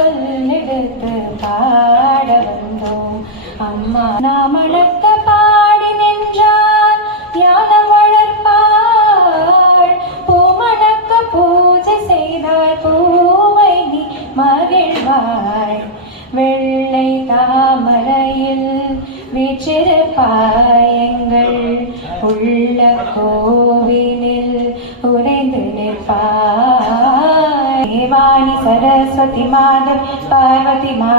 சொல்லெடுத்து பாட வந்தோம். அம்மா நாமணக்க பாடி நின்றால் ஞானம் வளர்ப்பாள். பூமணக்க பூஜை செய்தால் பூவை நீ மகிழ்வாய். வெள்ளை தாமரையில் வீற்றிருப்பாய். எங்கள் உள்ள கோவிலில் உறைந்து நிற்பாய். தேவானி சரஸ்வதி மாதவி பார்வதி